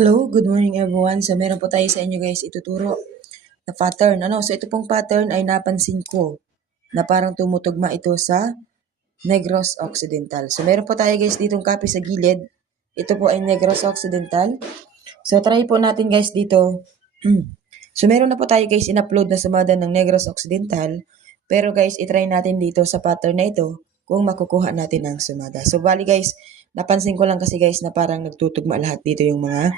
Hello, good morning everyone. So meron po tayo sa inyo guys ituturo na pattern. So ito pong pattern ay napansin ko na parang tumutugma ito sa Negros Occidental. So meron po tayo guys ditong copy sa gilid. Ito po ay Negros Occidental. So try po natin guys dito. So meron na po tayo guys in-upload na sumada ng Negros Occidental. Pero guys, itry natin dito sa pattern na ito kung makukuha natin ang sumada. So bali guys, napansin ko lang kasi guys na parang nagtutugma lahat dito yung mga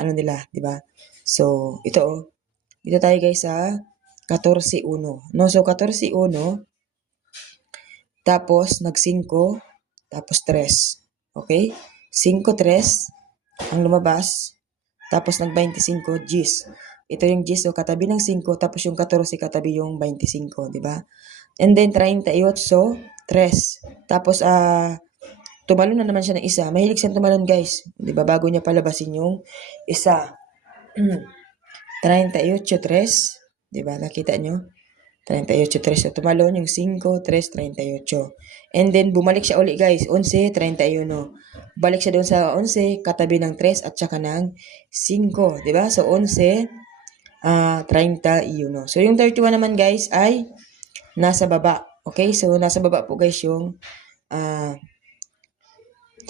ano nila, di ba? So, ito dito tayo guys sa 14-1. No? So, 14-1, tapos nag-5, tapos 3. Okay? 5-3 ang lumabas, tapos nag-25 Gs. Ito yung Gs, so katabi ng 5, tapos yung 14 katabi yung 25, di ba? And then 38, 3. Tapos, tumalon na naman siya ng isa. Mahilig siyang tumalon guys. Di ba? Bago niya palabasin yung isa. 38, 3. Di ba? Nakita nyo? 38, 3. So, tumalon yung 5, 3, 38. And then, bumalik siya uli guys. 11, 31. Balik siya doon sa 11, katabi ng 3 at saka ng 5. Di ba? So, 11, 31. So, yung 31 naman guys ay nasa baba. Okay? So, nasa baba po guys yung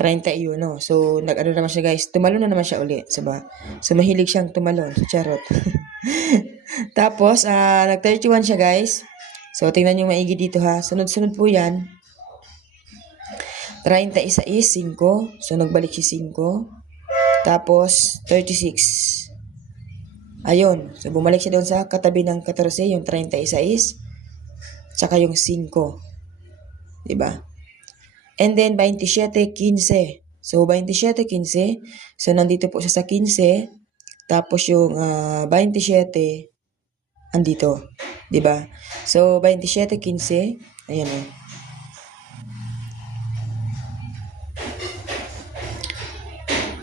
31. So, nag-ano naman siya guys. Tumalon na naman siya ulit. Diba? So, mahilig siyang tumalon. Charot. Tapos, nag-31 siya guys. So, tingnan nyo maigi dito ha. Sunod-sunod po yan. 30 isa is 5. So, nagbalik si 5. Tapos, 36. Ayun. So, bumalik siya doon sa katabi ng 14. Yung 30 isa is. Tsaka yung 5. Diba? And then, 27, 15. So, 27, 15. So, nandito po siya sa 15. Tapos, yung 27, andito. Diba? So, 27, 15. Ayan o.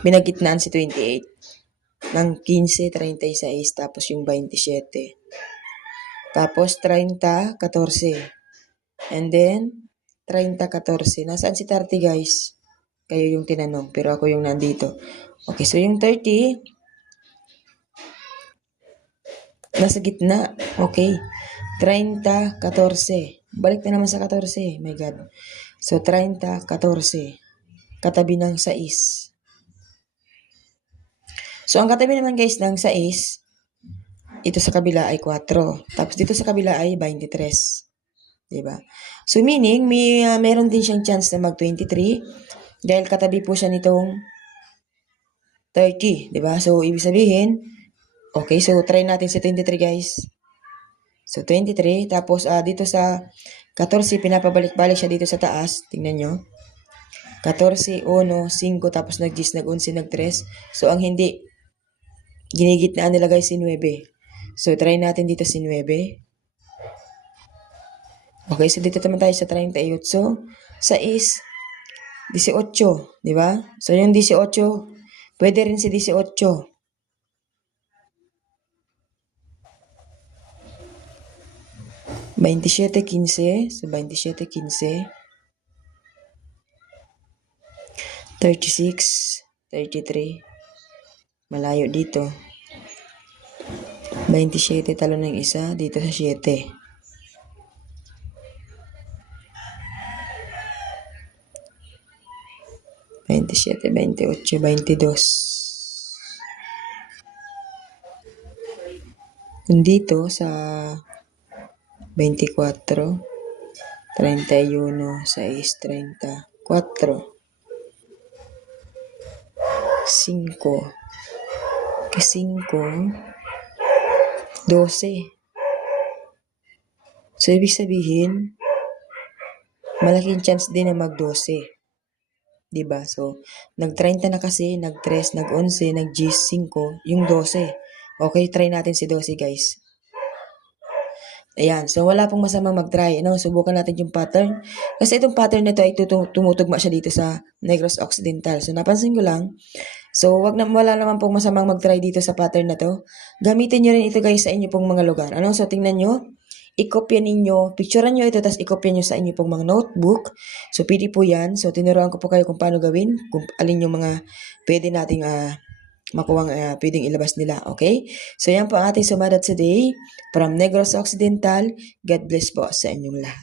Binagitnaan si 28. Ng 15, 36. Tapos, yung 27. Tapos, 30, 14. And then, 30, 14. Nasaan si 30 guys? Kayo yung tinanong, pero ako yung nandito. Okay, so yung 30, nasa gitna. Okay. 30, 14. Balik na naman sa 14. My God. So, 30, 14. Katabi ng 6. So, ang katabi naman guys ng 6, ito sa kabila ay 4. Tapos dito sa kabila ay 23. Diba? So, meaning, meron din siyang chance na mag-23 dahil katabi po siya nitong 30. Diba? So, ibig sabihin, okay, so try natin si 23 guys. So, 23. Tapos, dito sa 14, pinapabalik-balik siya dito sa taas. Tingnan nyo. 14, 1, 5, tapos nag-10, nag-11, nag-3. So, ang hindi ginigitnaan nila guys si 9. So, try natin dito si 9. Okay, so dito naman tayo sa 38. So, 6, 18. Diba? So, yung 18, pwede rin si 18. 27, 15. So, 27, 15. 36, 33. Malayo dito. 27, talo ng isa. Dito sa 7. 27, 28, 22. Dito sa 24, 31, 6, 30, 4, 5, que 5, 12. So, ibig sabihin, malaking chance din na mag-12. Diba? So, nag-30 na kasi, nag-3, nag-11, nag-5, yung 12. Okay, try natin si 12 guys. Ayan, so wala pong masamang mag-try. Subukan natin yung pattern. Kasi itong pattern na ito ay tumutugma siya dito sa Negros Occidental. So, napansin ko lang. So, wala naman pong masamang mag-try dito sa pattern na to. Gamitin nyo rin ito guys sa inyo pong mga lugar. So, tingnan nyo. I-copy ninyo, picturean nyo ito, tapos i-copy nyo sa inyo pong mga notebook. So, pwede po yan. So, tinuruan ko po kayo kung paano gawin, kung alin yung mga pwede nating makuwang pwedeng ilabas nila. Okay? So yan po ang ating sumadat today from Negros Occidental. God bless po sa inyong lahat.